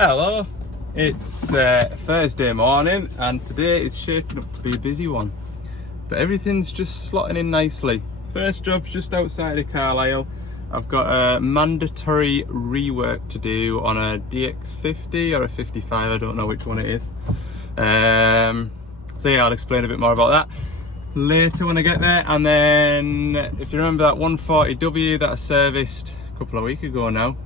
Hello, it's Thursday morning and today it's shaping up to be a busy one, but everything's just slotting in nicely. First job's just outside of Carlisle. I've got a mandatory rework to do on a DX50 or a 55, I don't know which one it is. So yeah, I'll explain a bit more about that later when I get there. And then if you remember that 140W that I serviced a couple of weeks ago now,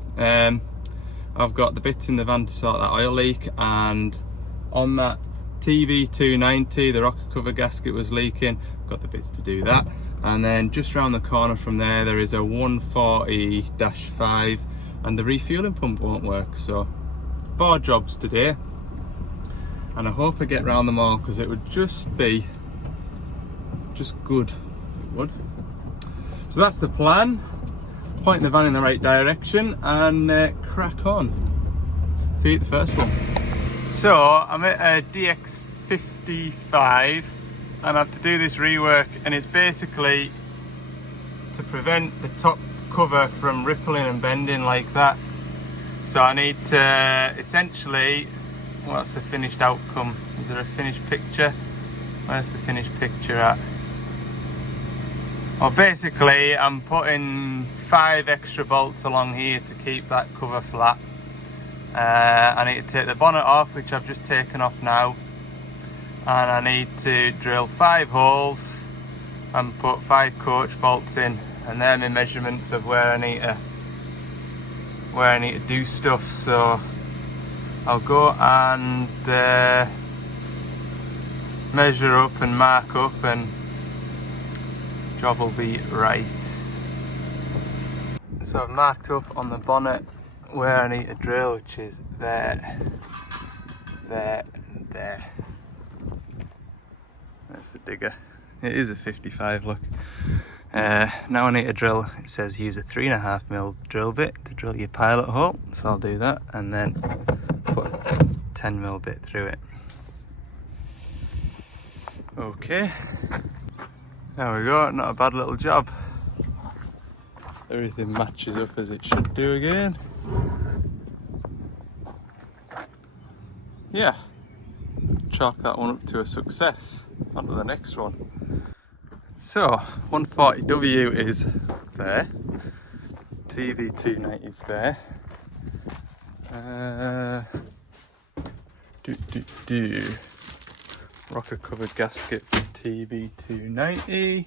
I've got the bits in the van to sort that oil leak, and on that TV290 the rocker cover gasket was leaking. I've got the bits to do that. And then just round the corner from there is a 140-5 and the refueling pump won't work. So 4 jobs today, and I hope I get round them all because it would just be good. It would. So that's the plan. Pointing the van in the right direction and crack on. See you at the first one. So I'm at a DX55 and I have to do this rework, and it's basically to prevent the top cover from rippling and bending like that. So I need to essentially, what's the finished outcome? Is there a finished picture? Where's the finished picture at? Well, basically I'm putting 5 extra bolts along here to keep that cover flat. I need to take the bonnet off, which I've just taken off now, and I need to drill 5 holes and put 5 coach bolts in, and they're my measurements of where I need to do stuff. So I'll go and measure up and mark up, and job will be right. So I've marked up on the bonnet where I need to drill, which is there, there and there. That's the digger. It is a 55, look. Now I need to drill, it says use a 3.5mm drill bit to drill your pilot hole, so I'll do that and then put a 10mm bit through it. Okay, there we go, not a bad little job. Everything matches up as it should do again. Yeah, chalk that one up to a success. On to the next one. So 140W is there, TV290 is there. Rocker covered gasket for TV290.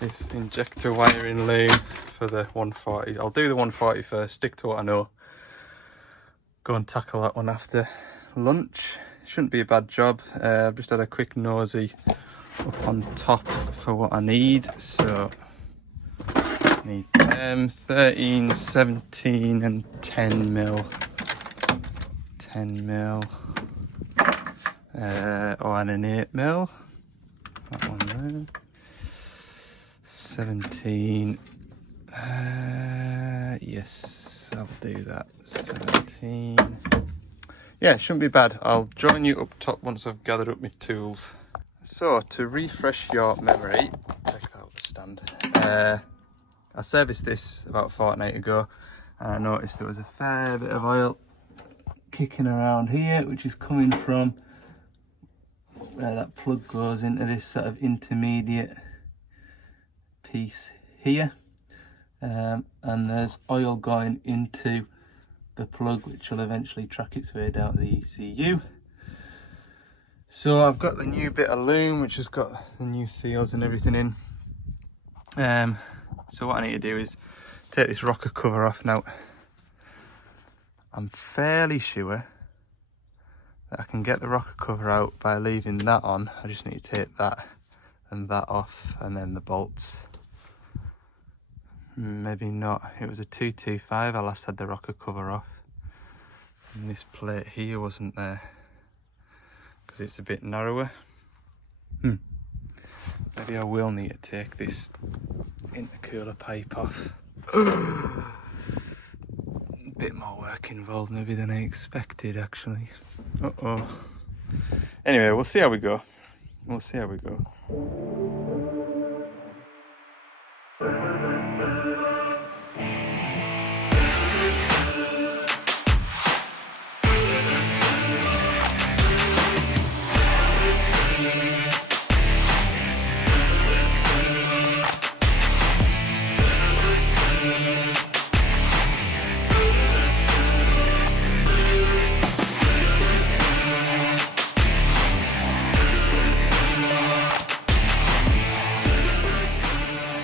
This injector wiring loom for the 140. I'll do the 140 first, stick to what I know. Go and tackle that one after lunch. Shouldn't be a bad job. I've just had a quick nosy up on top for what I need. So I need 13, 17 and 10mm. 10mm. Oh, and an 8mm. That one there. 17. Yes, I'll do that. 17. Yeah, shouldn't be bad. I'll join you up top once I've gathered up my tools. So to refresh your memory, take out the stand. I serviced this about a fortnight ago, and I noticed there was a fair bit of oil kicking around here, which is coming from where that plug goes into this sort of intermediate piece here, and there's oil going into the plug, which will eventually track its way down to the ECU. So I've got the new bit of loom, which has got the new seals and everything in. So what I need to do is take this rocker cover off. Now I'm fairly sure that I can get the rocker cover out by leaving that on. I just need to take that and that off, and then the bolts. Maybe not. It was a 225 I last had the rocker cover off, and this plate here wasn't there because it's a bit narrower. Maybe I will need to take this intercooler pipe off. A bit more work involved maybe than I expected, actually. Anyway, we'll see how we go.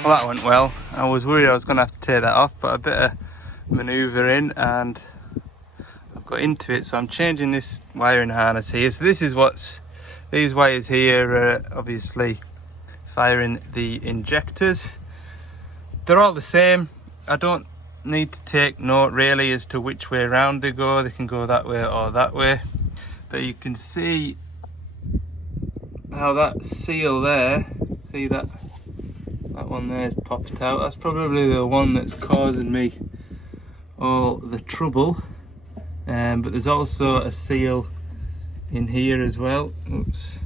Well, that went well. I was worried I was going to have to take that off, but a bit of manoeuvring and I've got into it. So I'm changing this wiring harness here. So this is these wires here are obviously firing the injectors. They're all the same. I don't need to take note really as to which way around they go. They can go that way or that way. But you can see how that seal there, see that one there is popped out. That's probably the one that's causing me all the trouble. But there's also a seal in here as well. Oops.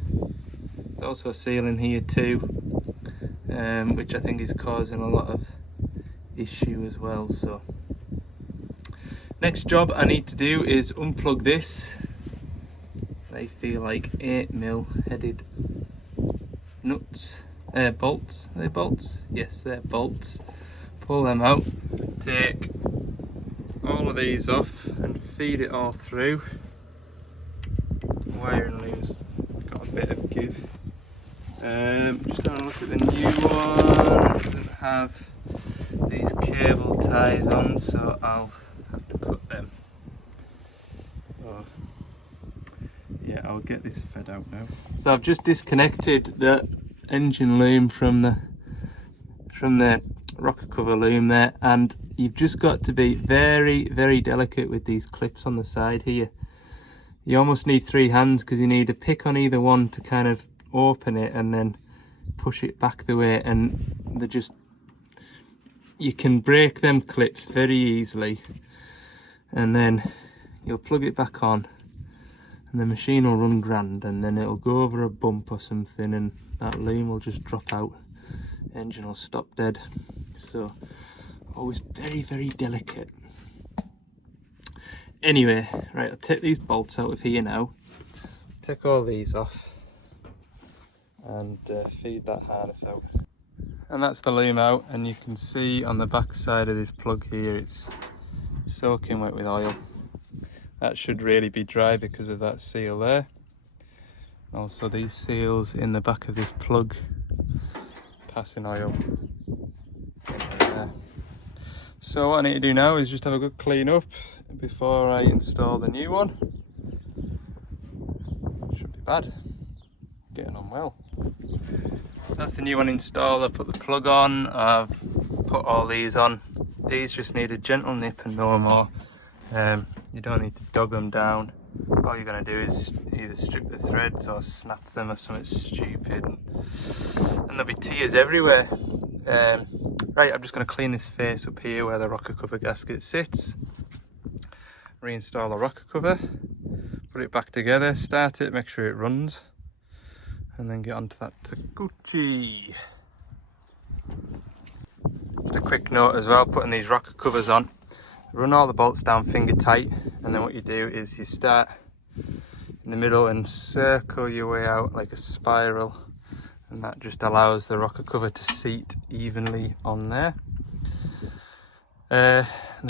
There's also a seal in here too, which I think is causing a lot of issue as well. So next job I need to do is unplug this. They feel like 8mm headed nuts. Bolts. Are they bolts? Yes, they're bolts. Pull them out. Take all of these off and feed it all through. Wiring loom's got a bit of give. Just having a look at the new one. It doesn't have these cable ties on, so I'll have to cut them. So, yeah, I'll get this fed out now. So I've just disconnected the engine loom from the rocker cover loom there, and you've just got to be very delicate with these clips on the side here. You almost need 3 hands because you need a pick on either one to kind of open it and then push it back the way, and they're just, you can break them clips very easily, and then you'll plug it back on and the machine will run grand, and then it'll go over a bump or something and that loom will just drop out, engine will stop dead. So always very delicate. Anyway, right, I'll take these bolts out of here now, take all these off and feed that harness out. And that's the loom out, and you can see on the back side of this plug here it's soaking wet with oil. That should really be dry because of that seal there. Also these seals in the back of this plug passing oil in there. So what I need to do now is just have a good clean up before I install the new one. Shouldn't be bad. Getting on well. That's the new one installed. I put the plug on, I've put all these on. These just need a gentle nip and no more. You don't need to dog them down. All you're going to do is either strip the threads or snap them or something stupid, and there'll be tears everywhere. Right, I'm just going to clean this face up here where the rocker cover gasket sits, reinstall the rocker cover, put it back together, start it, make sure it runs, and then get onto that Takeuchi. Just a quick note as well, putting these rocker covers on, run all the bolts down finger tight, and then what you do is you start in the middle and circle your way out like a spiral, and that just allows the rocker cover to seat evenly on there. There's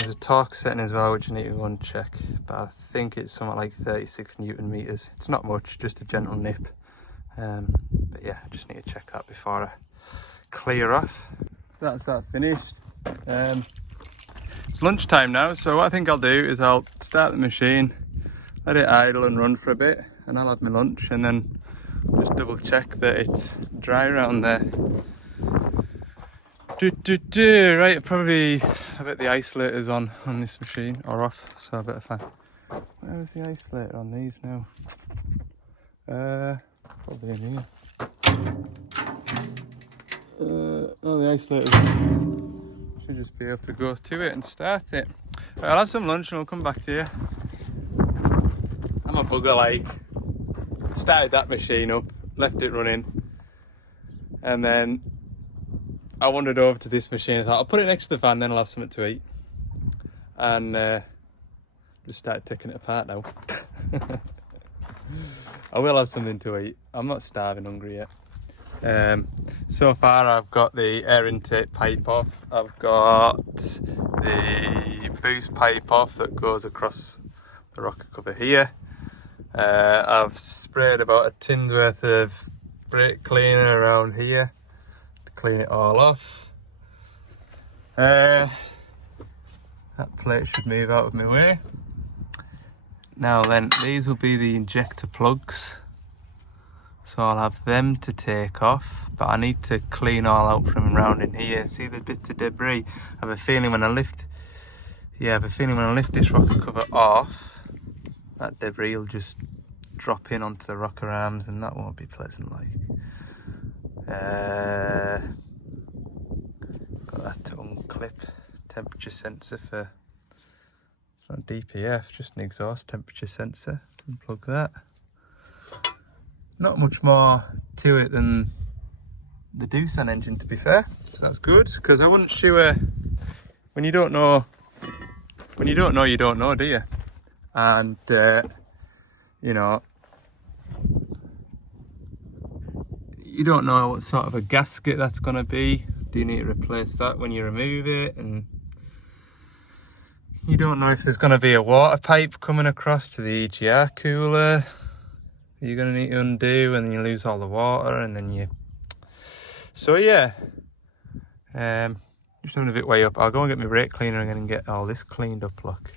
a torque setting as well which I need to go and check, but I think it's something like 36 Newton meters. It's not much, just a gentle nip, but yeah, I just need to check that before I clear off. That's that finished. It's lunchtime now, so what I think I'll do is I'll start the machine, let it idle and run for a bit, and I'll have my lunch and then just double check that it's dry around there. Right, probably, I bet the isolator's on this machine, or off, so I better find, where's the isolator on these now? Probably in here. Oh, the isolator's on. Should just be able to go to it and start it. Right, I'll have some lunch and I'll come back to you. I'm a bugger, like, started that machine up, left it running, and then I wandered over to this machine. I thought I'll put it next to the van, then I'll have something to eat, and just started taking it apart now. I will have something to eat. I'm not starving hungry yet. So far I've got the air intake pipe off, I've got the boost pipe off that goes across the rocker cover here. I've sprayed about a tin's worth of brake cleaner around here to clean it all off. That plate should move out of my way. Now then, these will be the injector plugs. So I'll have them to take off, but I need to clean all out from around in here. See the bits of debris? I have a feeling when I lift, this rocker cover off, that debris will just drop in onto the rocker arms, and that won't be pleasant. Like, got that to unclip. Temperature sensor for, it's not DPF, just an exhaust temperature sensor. Unplug that. Not much more to it than the Doosan engine, to be fair, so that's good, because I wasn't sure. When you don't know, you don't know, do you? And you know, you don't know what sort of a gasket that's going to be. Do you need to replace that when you remove it? And you don't know if there's going to be a water pipe coming across to the EGR cooler you're going to need to undo, and then you lose all the water, and then you... So yeah, just having a bit way up. I'll go and get my brake cleaner again and get all this cleaned up, look.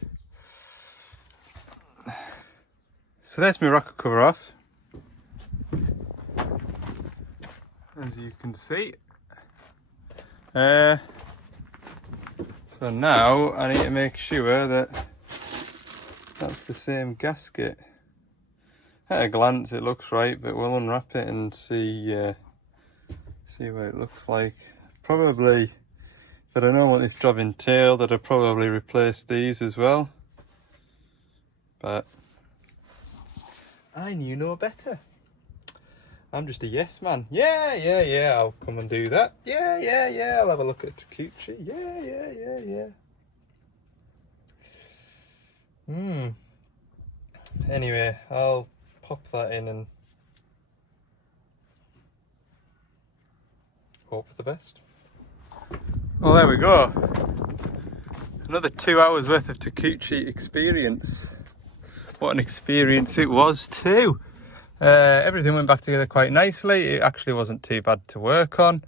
So there's my rocker cover off, as you can see. So now I need to make sure that that's the same gasket. At a glance it looks right, but we'll unwrap it and see what it looks like. Probably, if I'd have known what this job entailed, I'd have probably replaced these as well. But I knew no better. I'm just a yes man. Yeah, I'll come and do that. Yeah, I'll have a look at Takeuchi. Yeah. Anyway, I'll pop that in and hope for the best. Well, there we go. Another 2 hours worth of Takeuchi experience. What an experience it was too. Everything went back together quite nicely. It actually wasn't too bad to work on.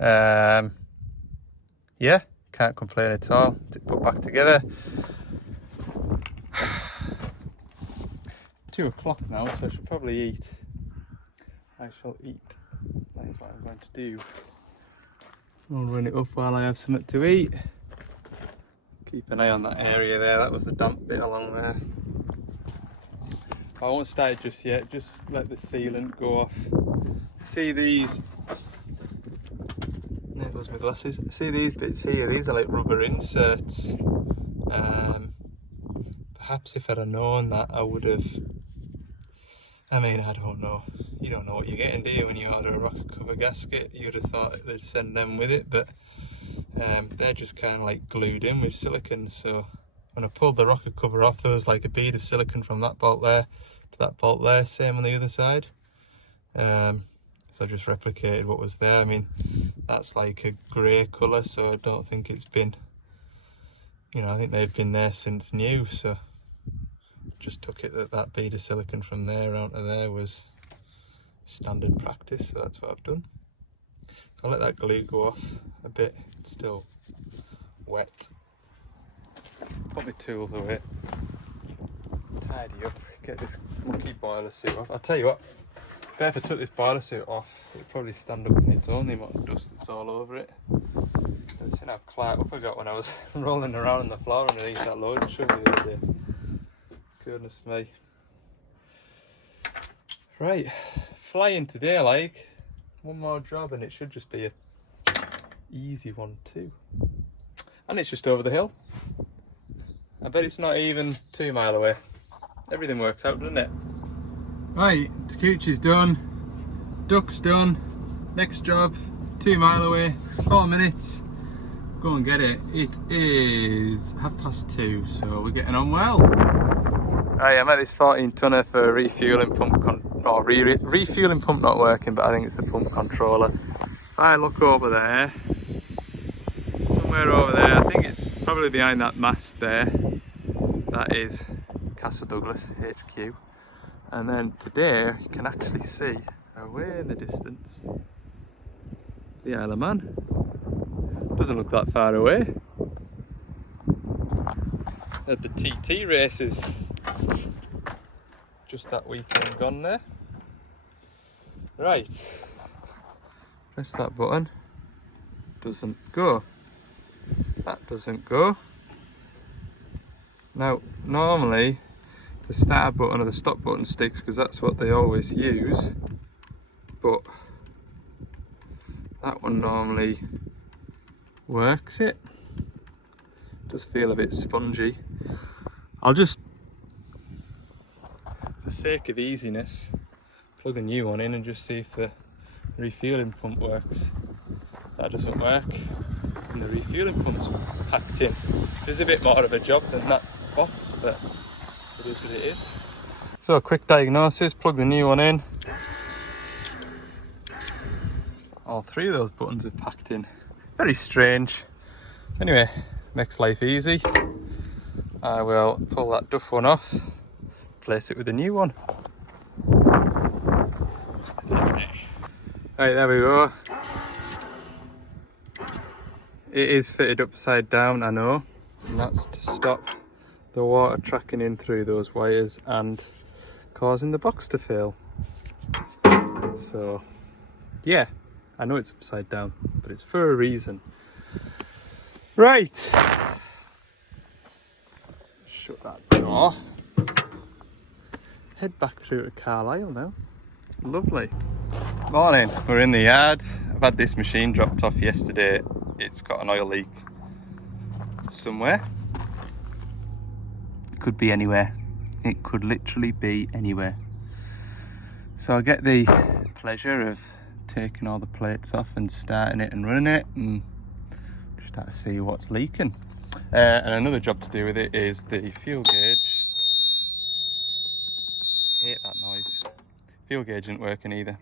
Yeah, can't complain at all. To put back together. 2 o'clock now, so I should probably eat. I shall eat. That is what I'm going to do. I'll run it up while I have something to eat. Keep an eye on that area there. That was the damp bit along there. I won't start it just yet. Just let the sealant go off. See these? There goes my glasses. See these bits here? These are like rubber inserts. Perhaps if I'd have known that, I would have... I mean, I don't know. You don't know what you're getting, do you, when you order a rocker cover gasket? You would have thought they'd send them with it, but they're just kind of like glued in with silicone. So when I pulled the rocker cover off, there was like a bead of silicone from that bolt there to that bolt there, same on the other side. So I just replicated what was there. I mean, that's like a grey colour, so I don't think it's been, you know, I think they've been there since new, so just took it that bead of silicone from there out to there was standard practice, so that's what I've done. I'll let that glue go off a bit. It's still wet. Put my tools away, tidy up, get this monkey boiler suit off. I'll tell you what, if I took this boiler suit off, it'd probably stand up on its own, the amount of dust that's all over it. I've seen how quiet up I got when I was rolling around on the floor underneath that load shovel the other day. Goodness me. Right, flying today, like. One more job and it should just be a easy one too. And it's just over the hill. I bet it's not even 2 miles away. Everything works out, doesn't it? Right, Takeuchi's done. Duck's done. Next job, 2 miles away, 4 minutes. Go and get it. It is 2:30, so we're getting on well. Right, I'm at this 14 tonner for refueling pump, refueling pump not working, but I think it's the pump controller. If I look over there, somewhere over there, I think it's probably behind that mast there. That is Castle Douglas HQ. And then today you can actually see away in the distance the Isle of Man. Doesn't look that far away. At the TT races just that weekend gone there. Right, press that button. Doesn't go. That doesn't go. Now normally the start button or the stop button sticks because that's what they always use, but that one normally works. It does feel a bit spongy. I'll just, for the sake of easiness, plug a new one in and just see if the refueling pump works. That doesn't work, and the refueling pump's packed in. It's a bit more of a job than that box, but it is what it is. So, quick diagnosis, plug the new one in. All three of those buttons are packed in. Very strange. Anyway, makes life easy. I will pull that duff one off, place it with a new one. Right, there we go. It is fitted upside down, I know, and that's to stop the water tracking in through those wires and causing the box to fail. So, yeah, I know it's upside down, but it's for a reason. Right. Shut that door. Head back through to Carlisle now. Lovely. Morning, we're in the yard. I've had this machine dropped off yesterday. It's got an oil leak somewhere. It could be anywhere. It could literally be anywhere. So I get the pleasure of taking all the plates off and starting it and running it and just start to see what's leaking. And another job to do with it is the fuel gauge. I hate that noise. Fuel gauge isn't working either.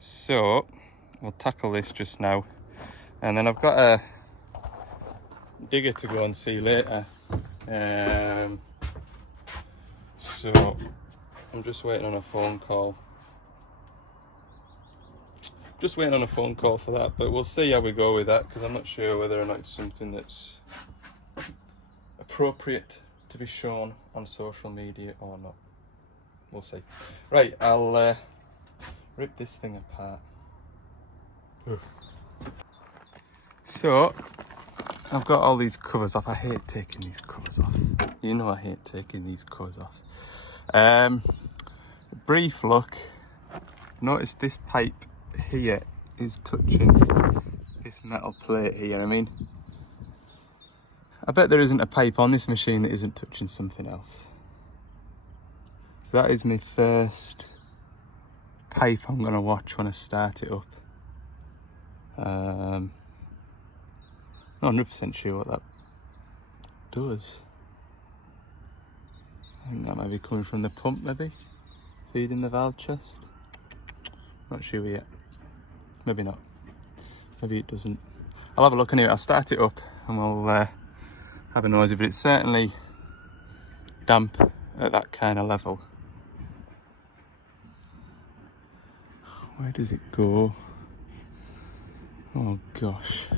So we'll tackle this just now, and then I've got a digger to go and see later. So I'm just waiting on a phone call. Just waiting on a phone call for that, but we'll see how we go with that because I'm not sure whether or not it's something that's appropriate to be shown on social media or not. We'll see. Right, I'll rip this thing apart. So, I've got all these covers off. I hate taking these covers off. You know I hate taking these covers off. A brief look. Notice this pipe here is touching this metal plate here. I mean, I bet there isn't a pipe on this machine that isn't touching something else. So that is my first pipe I'm going to watch when I start it up. Not 100% sure what that does. I think that might be coming from the pump, maybe feeding the valve chest. Not sure yet. Maybe not. Maybe it doesn't. I'll have a look anyway. I'll start it up and we'll have a nosy, but it's certainly damp at that kind of level. Where does it go? Oh gosh.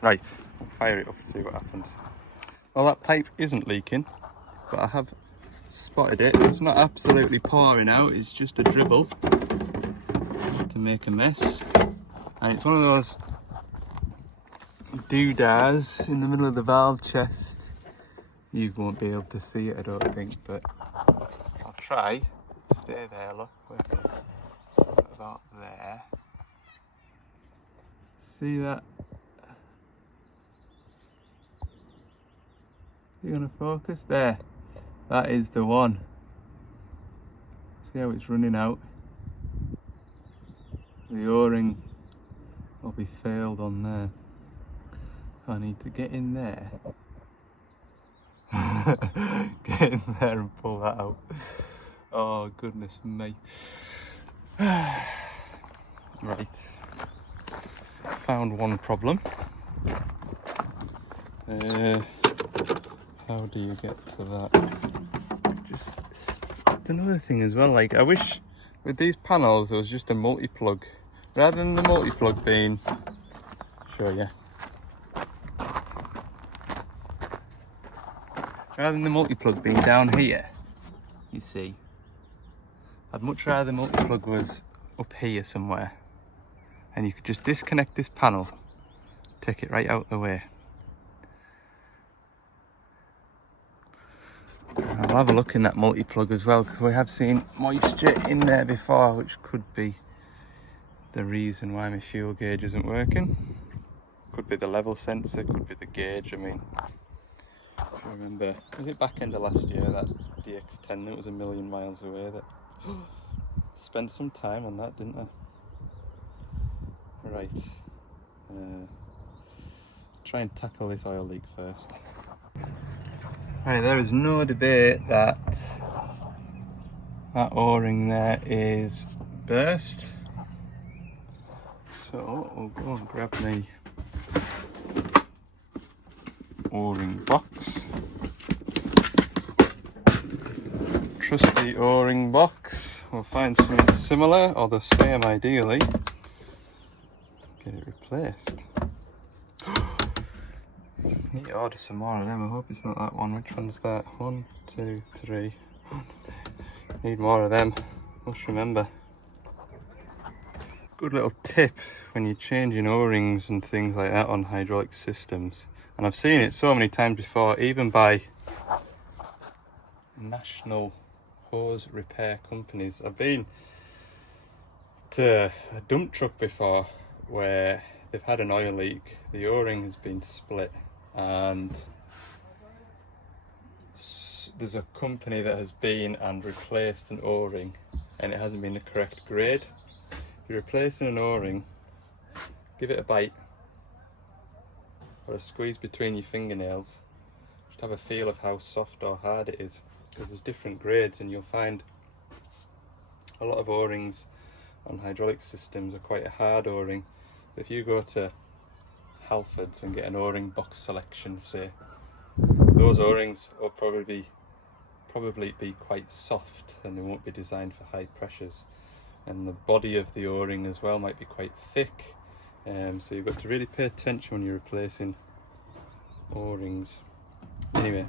Right, I'll fire it up and see what happens. Well, that pipe isn't leaking, but I have spotted it. It's not absolutely pouring out, it's just a dribble to make a mess. And it's one of those doodahs in the middle of the valve chest. You won't be able to see it, I don't think, but I'll try. Stay there, look. About there. See that? You gonna focus? There. That is the one. See how it's running out? The O-ring will be failed on there. I need to get in there. Get in there and pull that out. Oh goodness me. Right. Found one problem. How do you get to that? Just another thing as well, like I wish with these panels there was just a multi-plug. Rather than the multi-plug being show you. Rather than the multi-plug being down here, you see, I'd much rather the multi-plug was up here somewhere, and you could just disconnect this panel, take it right out the way. I'll have a look in that multi-plug as well, because we have seen moisture in there before, which could be the reason why my fuel gauge isn't working. Could be the level sensor, could be the gauge. I mean, I remember, was it back end of last year, that DX10 that was 1,000,000 miles away, that spent some time on that, didn't I? Right, try and tackle this oil leak first. Right, there is no debate that that O-ring there is burst. So we'll go and grab the O-ring box. Trusty O-ring box. We'll find something similar or the same ideally. Get it replaced. Need to order some more of them. I hope it's not that one. Which one's that? 1, 2, 3. Need more of them. Must remember. Good little tip when you're changing O-rings and things like that on hydraulic systems. And I've seen it so many times before, even by national hose repair companies. I've been to a dump truck before where they've had an oil leak, the O-ring has been split, and there's a company that has been and replaced an O-ring and it hasn't been the correct grade. If you're replacing an O-ring, give it a bite or a squeeze between your fingernails, just have a feel of how soft or hard it is, because there's different grades, and you'll find a lot of O-rings on hydraulic systems are quite a hard O-ring. If you go to Halfords and get an O-ring box selection, say, those O-rings will probably be quite soft and they won't be designed for high pressures, and the body of the O-ring as well might be quite thick, so you've got to really pay attention when you're replacing O-rings. Anyway,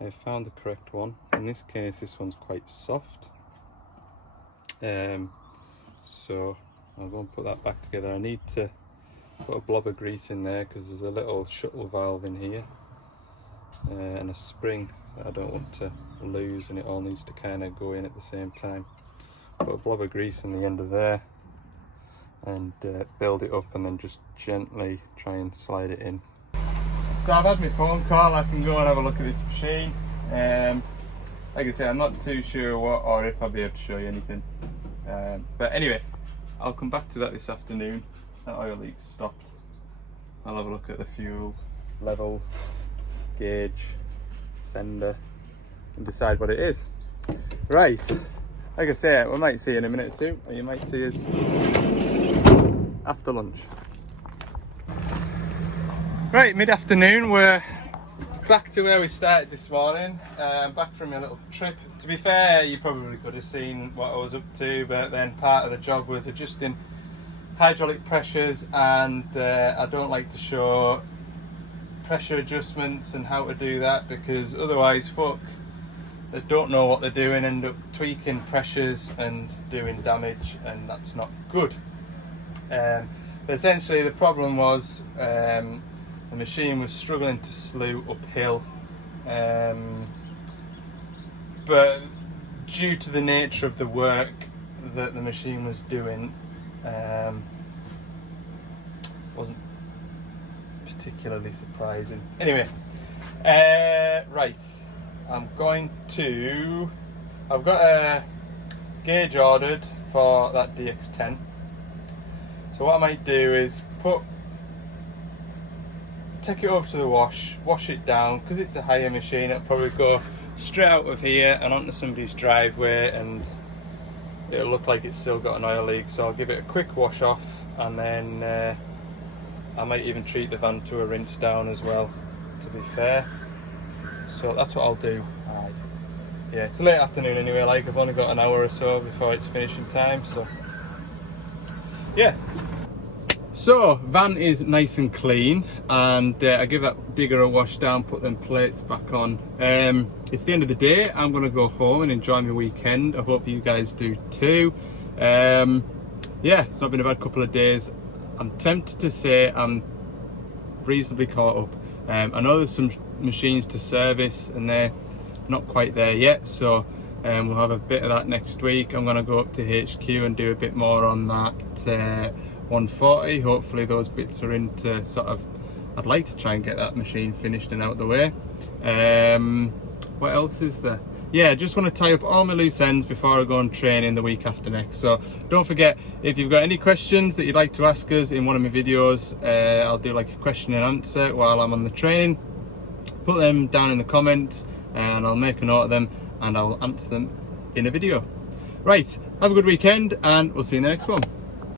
I've found the correct one. In this case, this one's quite soft, so I'll go and put that back together. I need to put a blob of grease in there because there's a little shuttle valve in here and a spring that I don't want to lose, and it all needs to kind of go in at the same time. Put a blob of grease in the end of there and build it up, and then just gently try and slide it in. So I've had my phone call, I can go and have a look at this machine. Like I say, I'm not too sure what or if I'll be able to show you anything. But anyway, I'll come back to that this afternoon. That oil leak stopped. I'll have a look at the fuel level, gauge, sender, and decide what it is. Right, like I say, we might see you in a minute or two, or you might see us after lunch. Right, mid-afternoon, we're back to where we started this morning, back from a little trip. To be fair, you probably could have seen what I was up to, but then part of the job was adjusting hydraulic pressures, and I don't like to show pressure adjustments and how to do that, because otherwise folk that don't know what they're doing end up tweaking pressures and doing damage, and that's not good. But essentially the problem was the machine was struggling to slew uphill, but due to the nature of the work that the machine was doing, wasn't particularly surprising. Anyway, right, I've got a gauge ordered for that DX10. So what I might do is take it over to the wash it down, because it's a higher machine. It'll probably go straight out of here and onto somebody's driveway, and it'll look like it's still got an oil leak. So I'll give it a quick wash off, and then I might even treat the van to a rinse down as well, to be fair. So that's what I'll do. Yeah, it's late afternoon anyway, like I've only got an hour or so before it's finishing time, so yeah. So van is nice and clean, and I give that digger a wash down, put them plates back on. It's the end of the day. I'm gonna go home and enjoy my weekend. I hope you guys do too. Yeah, it's not been a bad couple of days. I'm tempted to say I'm reasonably caught up. I know there's some machines to service and they're not quite there yet, so we'll have a bit of that next week. I'm gonna go up to HQ and do a bit more on that 140. Hopefully those bits are into sort of, I'd like to try and get that machine finished and out of the way. What else is there? Yeah, just want to tie up all my loose ends before I go on training the week after next. So don't forget, if you've got any questions that you'd like to ask us in one of my videos, I'll do like a question and answer while I'm on the training. Put them down in the comments and I'll make a note of them and I'll answer them in a video. Right, have a good weekend and we'll see you in the next one.